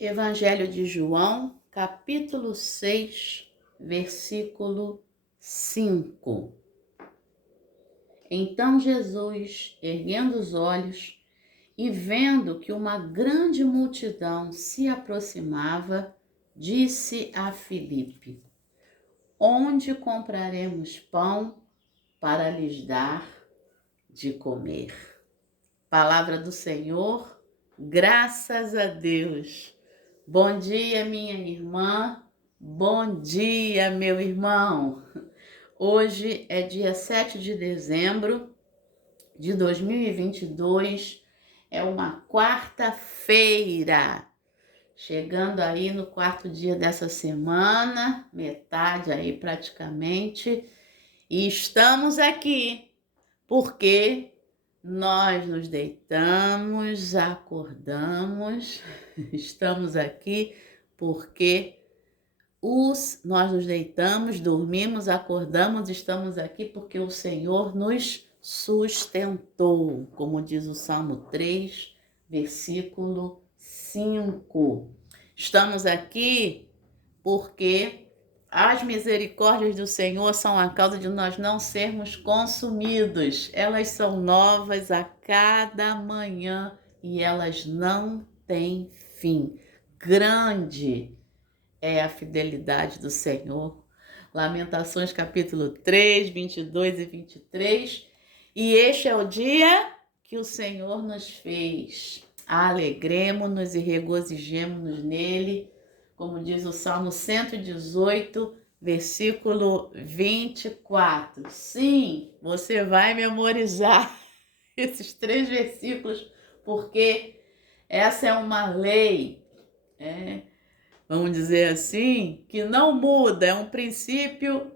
Evangelho de João, capítulo 6, versículo 5. Então Jesus, erguendo os olhos e vendo que uma grande multidão se aproximava, disse a Filipe: Onde compraremos pão para lhes dar de comer? Palavra do Senhor, graças a Deus. Bom dia, minha irmã. Bom dia, meu irmão. Hoje é dia 7 de dezembro de 2022. É uma quarta-feira. Chegando aí no quarto dia dessa semana, metade aí praticamente. E estamos aqui porque nós nos deitamos, acordamos, estamos aqui porque nós nos deitamos, dormimos, acordamos, estamos aqui porque o Senhor nos sustentou, como diz o Salmo 3, versículo 5. Estamos aqui porque as misericórdias do Senhor são a causa de nós não sermos consumidos. Elas são novas a cada manhã e elas não têm fim. Grande é a fidelidade do Senhor. Lamentações capítulo 3, 22 e 23. E este é o dia que o Senhor nos fez. Alegremo-nos e regozijemo-nos nele, como diz o Salmo 118, versículo 24. Sim, você vai memorizar esses 3 versículos, porque essa é uma lei, vamos dizer assim, que não muda, é um princípio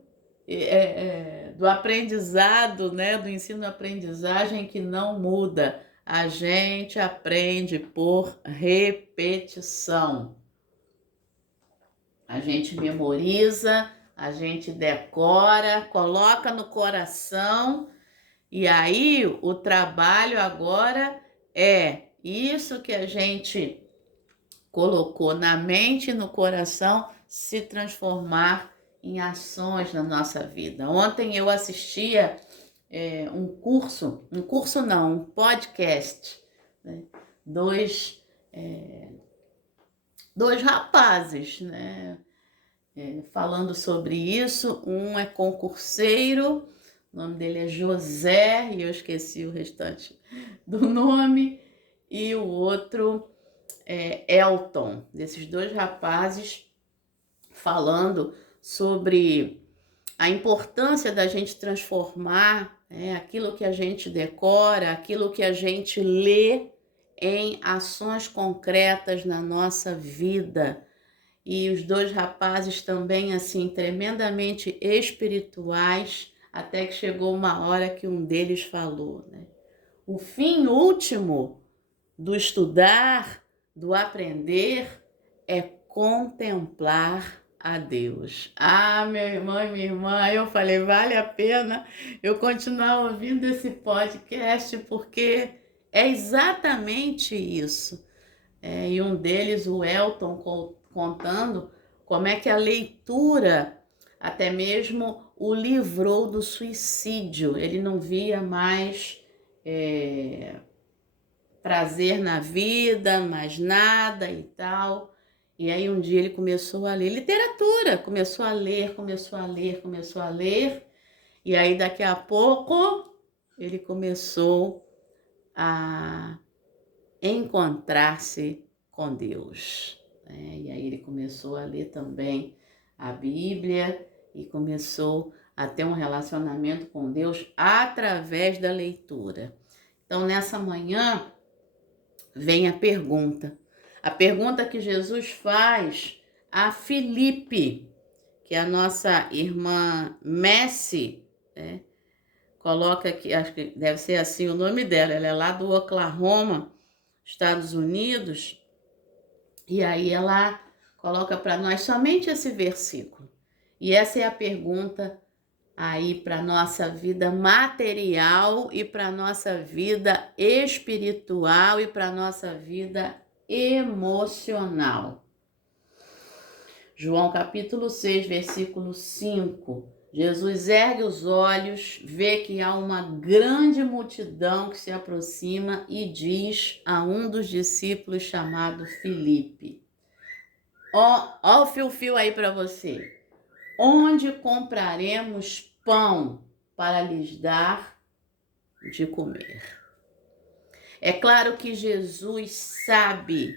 do aprendizado, do ensino-aprendizagem que não muda. A gente aprende por repetição. A gente memoriza, a gente decora, coloca no coração, e aí o trabalho agora é isso que a gente colocou na mente e no coração se transformar em ações na nossa vida. Ontem eu assistia um podcast, né? Dois rapazes, né? Falando sobre isso. Um é concurseiro, o nome dele é José, e eu esqueci o restante do nome, e o outro é Elton. Desses 2 rapazes falando sobre a importância da gente transformar aquilo que a gente decora, aquilo que a gente lê em ações concretas na nossa vida. E os 2 rapazes também, assim, tremendamente espirituais, até que chegou uma hora que um deles falou, o fim último do estudar, do aprender, é contemplar a Deus. Ah, meu irmão e minha irmã, eu falei, vale a pena eu continuar ouvindo esse podcast, porque é exatamente isso. E um deles, o Elton, contando como é que a leitura até mesmo o livrou do suicídio. Ele não via mais prazer na vida, mais nada e tal. E aí um dia ele começou a ler literatura, começou a ler. E aí daqui a pouco ele começou a encontrar-se com Deus. E aí ele começou a ler também a Bíblia e começou a ter um relacionamento com Deus através da leitura. Então, nessa manhã, vem a pergunta que Jesus faz a Filipe, que é a nossa irmã Messi, coloca aqui, acho que deve ser assim o nome dela, ela é lá do Oklahoma, Estados Unidos, e aí ela coloca para nós somente esse versículo. E essa é a pergunta aí para nossa vida material e para nossa vida espiritual e para nossa vida emocional. João capítulo 6, versículo 5. Jesus ergue os olhos, vê que há uma grande multidão que se aproxima e diz a um dos discípulos chamado Filipe: ó o fio-fio aí para você. Onde compraremos pão para lhes dar de comer? É claro que Jesus sabe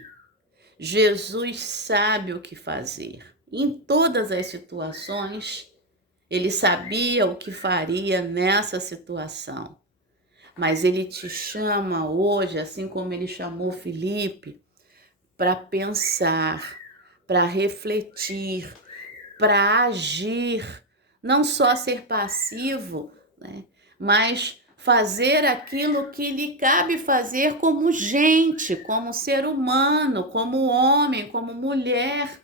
o que fazer. Em todas as situações, ele sabia o que faria nessa situação. Mas ele te chama hoje, assim como ele chamou Filipe, para pensar, para refletir, para agir, não só ser passivo, né? Mas fazer aquilo que lhe cabe fazer como gente, como ser humano, como homem, como mulher.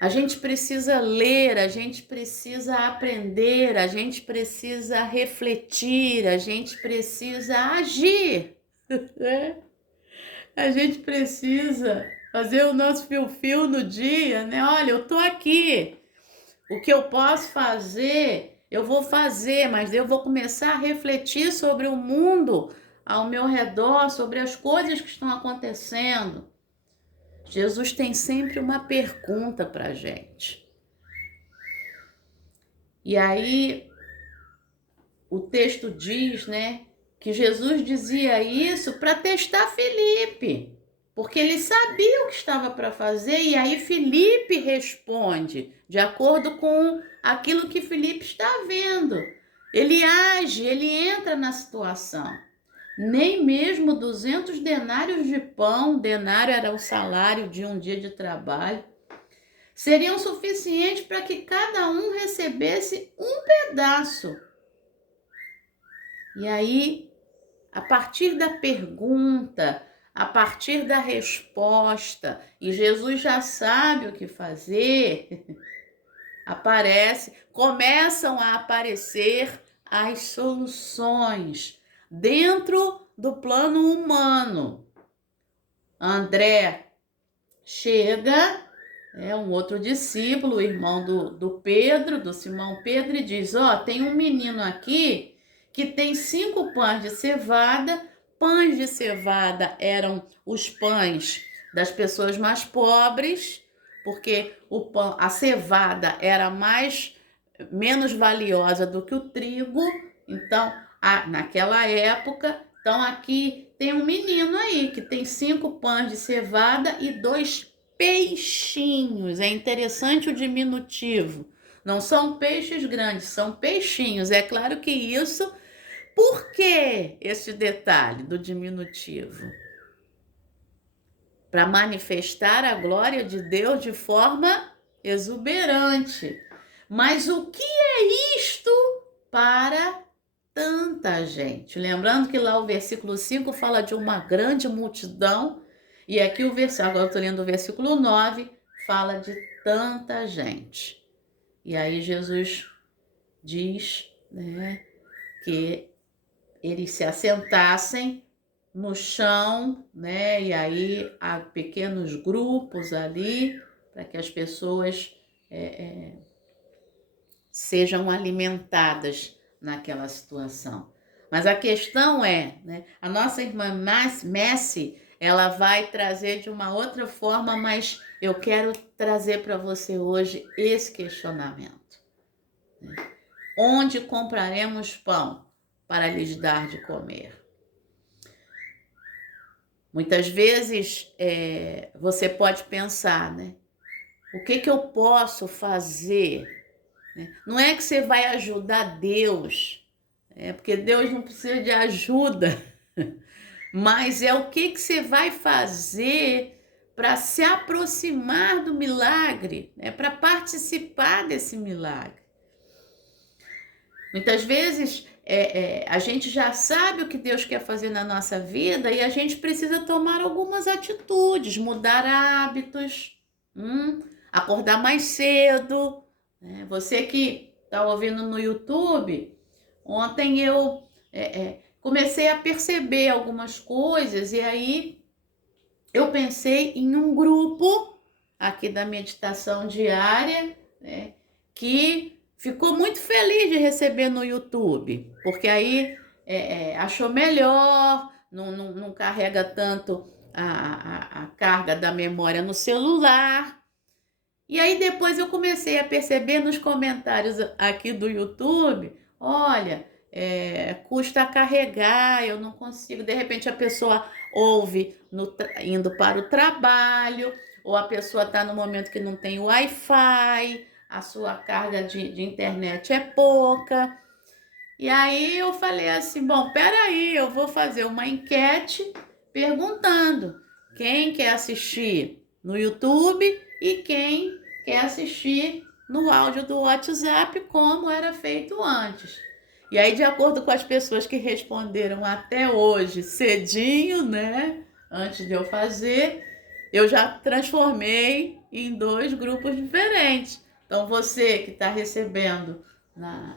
A gente precisa ler, a gente precisa aprender, a gente precisa refletir, a gente precisa agir. A gente precisa fazer o nosso fio-fio no dia, né? Olha, eu tô aqui. O que eu posso fazer, eu vou fazer, mas eu vou começar a refletir sobre o mundo ao meu redor, sobre as coisas que estão acontecendo. Jesus tem sempre uma pergunta para a gente. E aí, o texto diz, né, que Jesus dizia isso para testar Filipe, porque ele sabia o que estava para fazer, e aí Filipe responde de acordo com aquilo que Filipe está vendo. Ele age, ele entra na situação. Nem mesmo 200 denários de pão, denário era o salário de um dia de trabalho, seriam suficientes para que cada um recebesse um pedaço. E aí, a partir da pergunta, a partir da resposta, e Jesus já sabe o que fazer, começam a aparecer as soluções dentro do plano humano. André chega, um outro discípulo, o irmão do Pedro, do Simão Pedro, e diz: tem um menino aqui que tem 5 pães de cevada. Pães de cevada eram os pães das pessoas mais pobres, porque a cevada era menos valiosa do que o trigo. Então, naquela época, então aqui tem um menino aí que tem 5 pães de cevada e 2 peixinhos. É interessante o diminutivo. Não são peixes grandes, são peixinhos. É claro que isso... Por que esse detalhe do diminutivo? Para manifestar a glória de Deus de forma exuberante. Mas o que é isto para tanta gente? Lembrando que lá o versículo 5 fala de uma grande multidão, e aqui agora eu estou lendo o versículo 9, fala de tanta gente. E aí Jesus diz, né, que eles se assentassem no chão, né? E aí há pequenos grupos ali para que as pessoas sejam alimentadas naquela situação. Mas a questão é, né? A nossa irmã Messi, ela vai trazer de uma outra forma, mas eu quero trazer para você hoje esse questionamento. Né? Onde compraremos pão para lhes dar de comer? Muitas vezes você pode pensar, né? O que eu posso fazer? Não é que você vai ajudar Deus, porque Deus não precisa de ajuda, mas é o que você vai fazer para se aproximar do milagre, para participar desse milagre. Muitas vezes a gente já sabe o que Deus quer fazer na nossa vida e a gente precisa tomar algumas atitudes, mudar hábitos, acordar mais cedo. Né? Você que está ouvindo no YouTube, ontem eu comecei a perceber algumas coisas e aí eu pensei em um grupo aqui da meditação diária, né, que ficou muito feliz de receber no YouTube, porque aí achou melhor, não carrega tanto a carga da memória no celular. E aí depois eu comecei a perceber nos comentários aqui do YouTube, olha, custa carregar, eu não consigo. De repente a pessoa ouve indo para o trabalho, ou a pessoa está no momento que não tem Wi-Fi, a sua carga de internet é pouca. E aí eu falei assim, bom, peraí, eu vou fazer uma enquete perguntando quem quer assistir no YouTube e quem quer assistir no áudio do WhatsApp, como era feito antes. E aí, de acordo com as pessoas que responderam até hoje, cedinho, né, antes de eu fazer, eu já transformei em 2 grupos diferentes. Então, você que está recebendo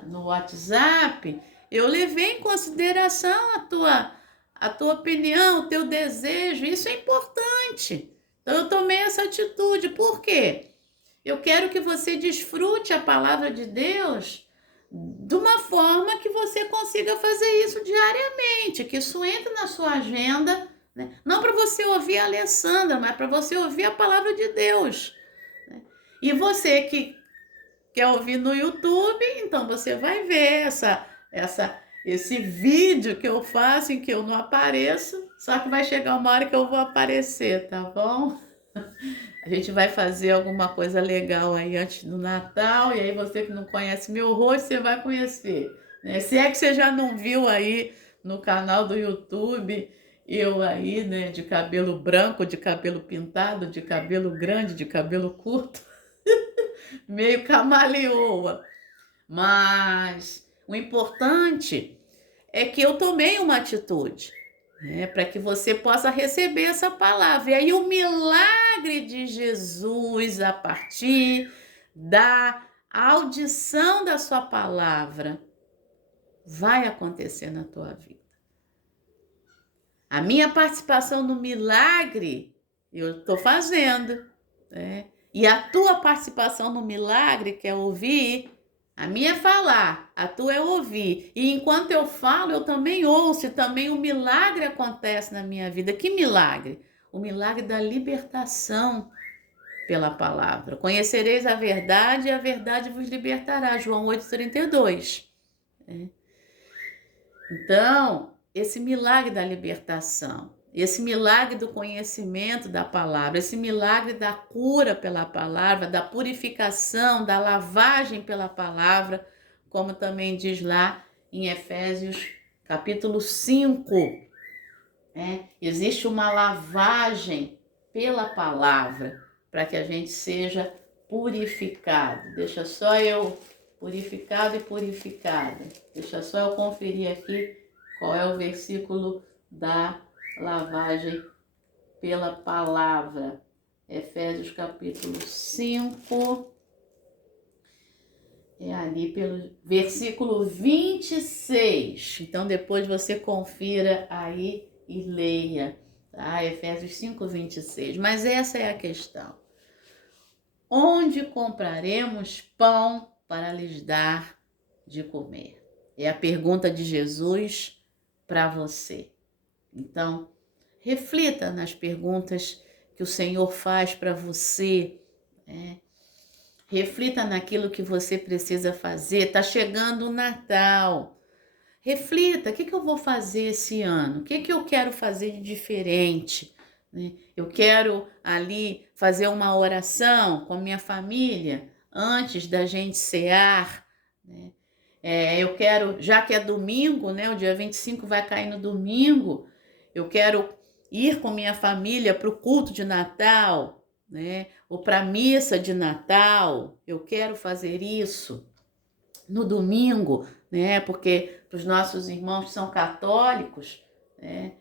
no WhatsApp, eu levei em consideração a tua opinião, o teu desejo, isso é importante. Então eu tomei essa atitude, por quê? Eu quero que você desfrute a palavra de Deus de uma forma que você consiga fazer isso diariamente, que isso entre na sua agenda, né? Não para você ouvir a Alessandra, mas para você ouvir a palavra de Deus, né? E você que quer ouvir no YouTube, então você vai ver esse vídeo que eu faço em que eu não apareço, só que vai chegar uma hora que eu vou aparecer, tá bom? A gente vai fazer alguma coisa legal aí antes do Natal, e aí você que não conhece meu rosto, você vai conhecer, né? Se é que você já não viu aí no canal do YouTube, eu aí, né, de cabelo branco, de cabelo pintado, de cabelo grande, de cabelo curto, meio camaleoa. Mas o importante é que eu tomei uma atitude, né, para que você possa receber essa palavra. E aí o milagre de Jesus a partir da audição da sua palavra vai acontecer na tua vida. A minha participação no milagre eu estou fazendo, né? E a tua participação no milagre, que é ouvir, a minha é falar, a tua é ouvir. E enquanto eu falo, eu também ouço, e também o milagre acontece na minha vida. Que milagre? O milagre da libertação pela palavra. Conhecereis a verdade e a verdade vos libertará. João 8,32. Então, esse milagre da libertação, esse milagre do conhecimento da palavra, esse milagre da cura pela palavra, da purificação, da lavagem pela palavra, como também diz lá em Efésios capítulo 5, né? Existe uma lavagem pela palavra para que a gente seja purificado. Deixa só eu purificado e purificada. Deixa só eu conferir aqui qual é o versículo da lavagem pela palavra. Efésios capítulo 5, é ali pelo versículo 26. Então depois você confira aí e leia, tá? Efésios 5, 26. Mas essa é a questão. Onde compraremos pão para lhes dar de comer? É a pergunta de Jesus para você. Então, reflita nas perguntas que o Senhor faz para você, né? Reflita naquilo que você precisa fazer. Está chegando o Natal. Reflita, o que eu vou fazer esse ano? O que eu quero fazer de diferente? Eu quero ali fazer uma oração com minha família antes da gente cear, né? Eu quero, já que é domingo, né? O dia 25 vai cair no domingo, eu quero ir com minha família para o culto de Natal, né? Ou para a missa de Natal. Eu quero fazer isso no domingo, né? Porque para os nossos irmãos que são católicos, né?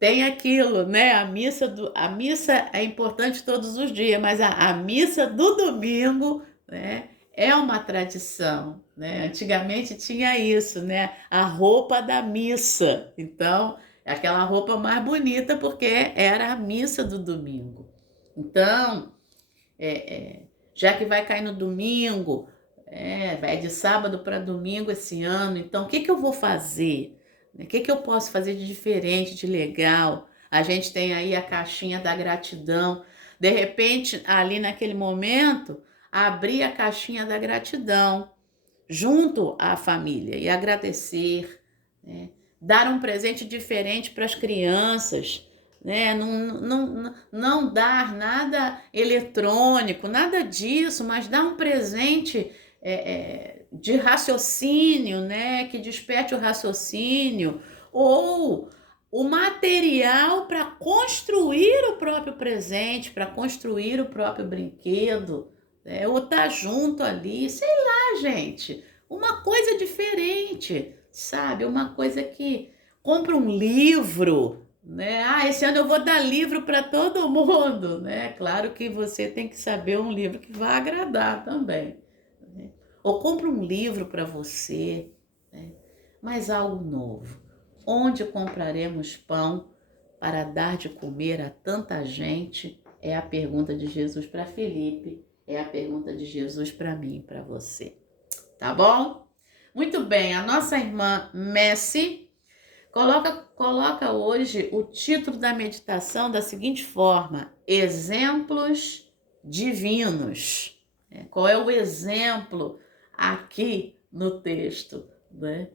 Tem aquilo, né? A missa é importante todos os dias, mas a missa do domingo, né, é uma tradição, né? Antigamente tinha isso, né? A roupa da missa. Então, aquela roupa mais bonita, porque era a missa do domingo. Então, já que vai cair no domingo, vai de sábado para domingo esse ano, então o que que eu vou fazer? O que que eu posso fazer de diferente, de legal? A gente tem aí a caixinha da gratidão. De repente, ali naquele momento, abrir a caixinha da gratidão junto à família e agradecer, né? Dar um presente diferente para as crianças, né? Não dar nada eletrônico, nada disso, mas dar um presente de raciocínio, né? Que desperte o raciocínio, ou o material para construir o próprio presente, para construir o próprio brinquedo, né? Ou estar junto ali, sei lá, gente, uma coisa diferente, sabe? Uma coisa que compra um livro, né? Esse ano eu vou dar livro para todo mundo, né? Claro que você tem que saber um livro que vai agradar também, né? Ou compra um livro para você, né? Mas algo novo. Onde compraremos pão para dar de comer a tanta gente? É a pergunta de Jesus para Felipe, é a pergunta de Jesus para mim e para você. Tá bom? Muito bem, a nossa irmã Messi coloca hoje o título da meditação da seguinte forma: Exemplos divinos. Qual é o exemplo aqui no texto, né?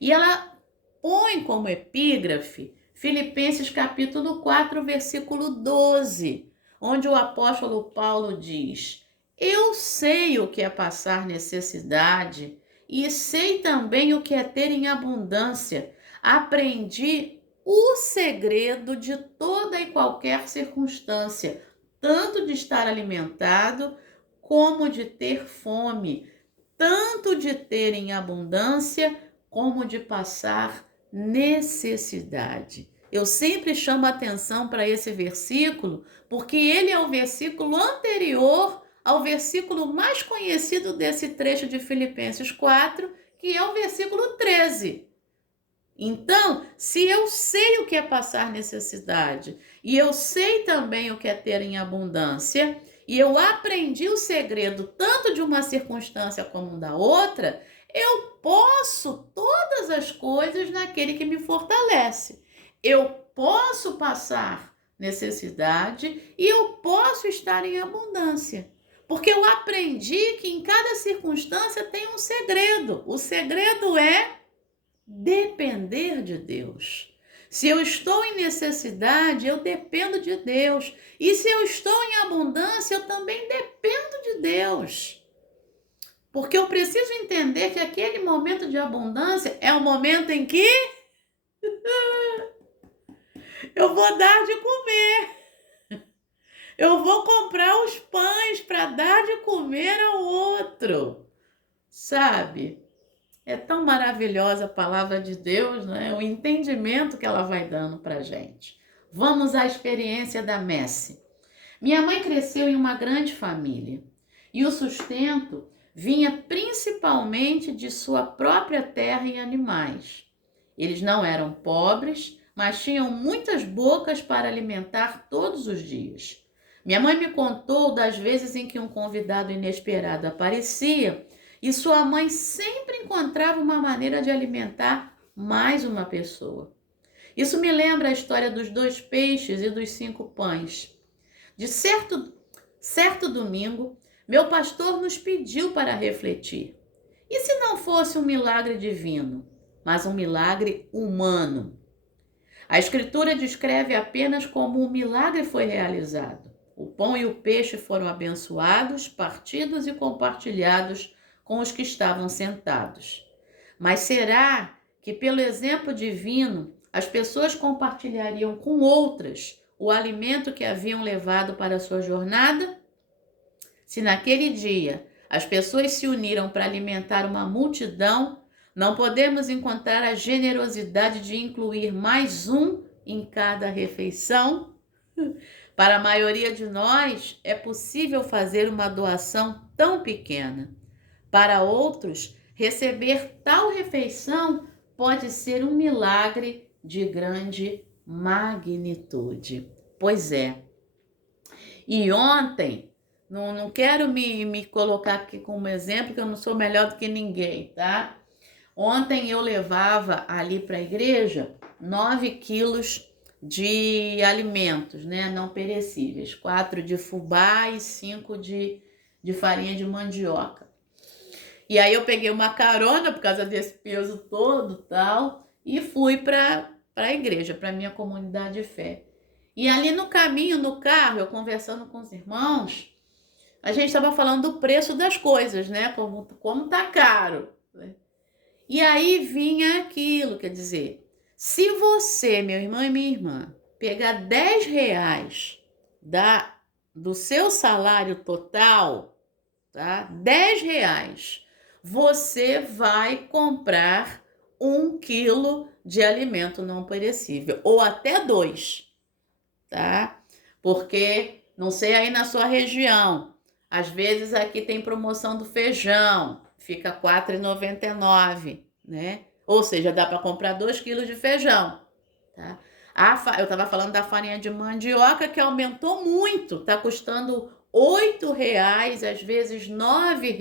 E ela põe como epígrafe Filipenses capítulo 4, versículo 12, onde o apóstolo Paulo diz: eu sei o que é passar necessidade e sei também o que é ter em abundância. Aprendi o segredo de toda e qualquer circunstância, tanto de estar alimentado como de ter fome, tanto de ter em abundância como de passar necessidade. Eu sempre chamo a atenção para esse versículo, porque ele é o versículo anterior ao versículo mais conhecido desse trecho de Filipenses 4, que é o versículo 13. Então, se eu sei o que é passar necessidade, e eu sei também o que é ter em abundância, e eu aprendi o segredo tanto de uma circunstância como da outra, eu posso todas as coisas naquele que me fortalece. Eu posso passar necessidade e eu posso estar em abundância. Porque eu aprendi que em cada circunstância tem um segredo. O segredo é depender de Deus. Se eu estou em necessidade, eu dependo de Deus. E se eu estou em abundância, eu também dependo de Deus. Porque eu preciso entender que aquele momento de abundância é o momento em que eu vou dar de comer. Eu vou comprar os pães para dar de comer ao outro. Sabe? É tão maravilhosa a palavra de Deus, né? O entendimento que ela vai dando para a gente. Vamos à experiência da Messi. Minha mãe cresceu em uma grande família e o sustento vinha principalmente de sua própria terra e animais. Eles não eram pobres, mas tinham muitas bocas para alimentar todos os dias. Minha mãe me contou das vezes em que um convidado inesperado aparecia e sua mãe sempre encontrava uma maneira de alimentar mais uma pessoa. Isso me lembra a história dos 2 peixes e dos 5 pães. De certo domingo, meu pastor nos pediu para refletir. E se não fosse um milagre divino, mas um milagre humano? A Escritura descreve apenas como o milagre foi realizado. O pão e o peixe foram abençoados, partidos e compartilhados com os que estavam sentados. Mas será que, pelo exemplo divino, as pessoas compartilhariam com outras o alimento que haviam levado para a sua jornada? Se naquele dia as pessoas se uniram para alimentar uma multidão, não podemos encontrar a generosidade de incluir mais um em cada refeição? Para a maioria de nós, é possível fazer uma doação tão pequena. Para outros, receber tal refeição pode ser um milagre de grande magnitude. Pois é. E ontem, não quero me colocar aqui como exemplo, que eu não sou melhor do que ninguém, tá? Ontem eu levava ali para a igreja 9 quilos de alimentos, né, não perecíveis, 4 de fubá e 5 de farinha de mandioca. E aí eu peguei uma carona por causa desse peso todo, tal, e fui para a igreja, para minha comunidade de fé. E ali no caminho, no carro, eu conversando com os irmãos, a gente estava falando do preço das coisas, né? Como tá caro, né? E aí vinha aquilo, quer dizer, se você, meu irmão e minha irmã, pegar 10 reais do seu salário total, tá? 10 reais, você vai comprar 1 quilo de alimento não perecível, ou até 2, tá? Porque, não sei aí na sua região, às vezes aqui tem promoção do feijão, fica R$ 4,99, né? Ou seja, dá para comprar 2 quilos de feijão, tá? Eu estava falando da farinha de mandioca, que aumentou muito, tá custando R$ 8, às vezes R$ 9,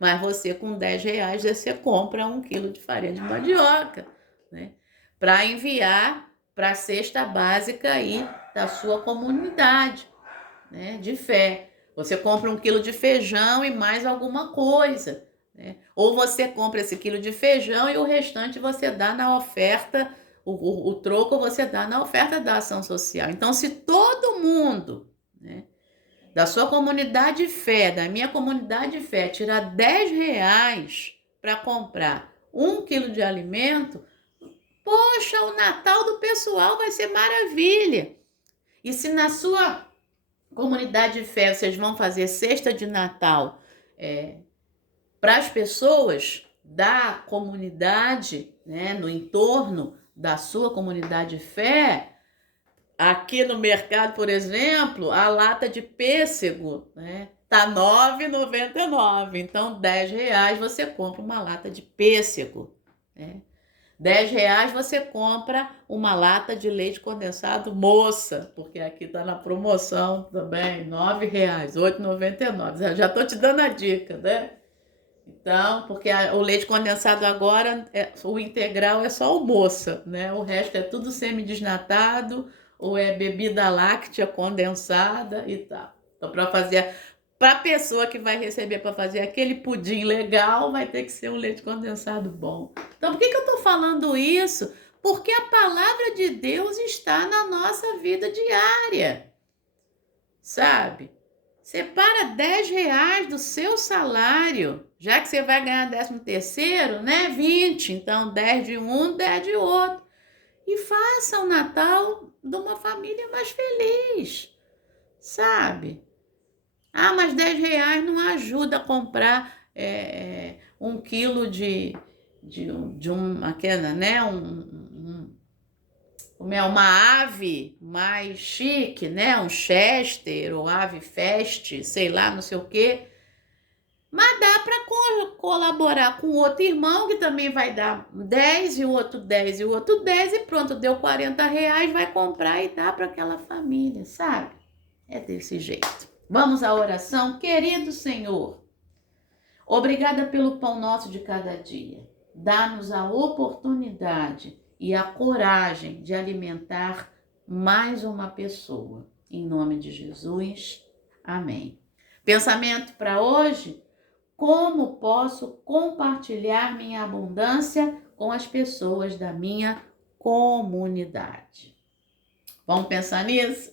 mas você com R$ 10 você compra 1 quilo de farinha de mandioca, né? Para enviar para a cesta básica aí da sua comunidade, né, de fé. Você compra 1 quilo de feijão e mais alguma coisa, né? Ou você compra esse quilo de feijão e o restante você dá na oferta, o troco você dá na oferta da ação social. Então, se todo mundo, né, da sua comunidade de fé, da minha comunidade de fé, tirar R$ 10 para comprar 1 quilo de alimento, poxa, o Natal do pessoal vai ser maravilha. E se na sua comunidade de fé vocês vão fazer cesta de Natal para as pessoas da comunidade, né, no entorno da sua comunidade de fé, aqui no mercado, por exemplo, a lata de pêssego, né, tá R$ 9,99. Então, R$ 10 você compra uma lata de pêssego, né? R$ 10 você compra uma lata de leite condensado moça, porque aqui tá na promoção também, R$ 9, R$ 8,99. Já tô te dando a dica, né? Então, porque o leite condensado agora, o integral é só o moça, né? O resto é tudo semidesnatado ou é bebida láctea condensada e tal. Então, para a pessoa que vai receber para fazer aquele pudim legal, vai ter que ser um leite condensado bom. Então, por que eu estou falando isso? Porque a palavra de Deus está na nossa vida diária, sabe? Separa R$ 10 do seu salário, já que você vai ganhar 13º, né? 20, então 10 de um, 10 de outro. E faça o Natal de uma família mais feliz, sabe? Ah, mas R$ 10 não ajuda a comprar 1 quilo de aquela, né? Uma ave mais chique, né? Um Chester ou ave fest, sei lá, não sei o quê. Mas dá para colaborar com outro irmão que também vai dar 10 e o outro 10 e o outro 10 e pronto, deu R$ 40, vai comprar e dá para aquela família, sabe? É desse jeito. Vamos à oração. Querido Senhor, obrigada pelo pão nosso de cada dia. Dá-nos a oportunidade e a coragem de alimentar mais uma pessoa. Em nome de Jesus, amém. Pensamento para hoje: como posso compartilhar minha abundância com as pessoas da minha comunidade? Vamos pensar nisso?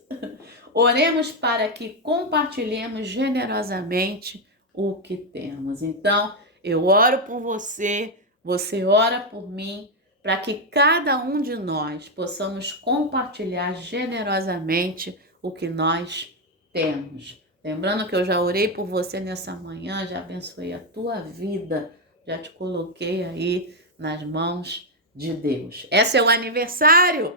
Oremos para que compartilhemos generosamente o que temos. Então, eu oro por você, você ora por mim, para que cada um de nós possamos compartilhar generosamente o que nós temos. Lembrando que eu já orei por você nessa manhã, já abençoei a tua vida, já te coloquei aí nas mãos de Deus. É seu aniversário?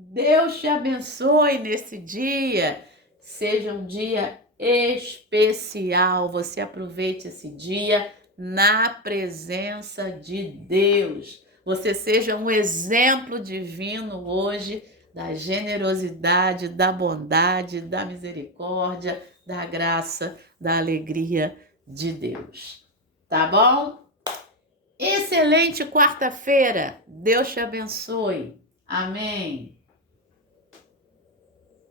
Deus te abençoe nesse dia. Seja um dia especial. Você aproveite esse dia na presença de Deus. você seja um exemplo divino hoje da generosidade, da bondade, da misericórdia, da graça, da alegria de Deus. Tá bom? Excelente quarta-feira. Deus te abençoe. Amém.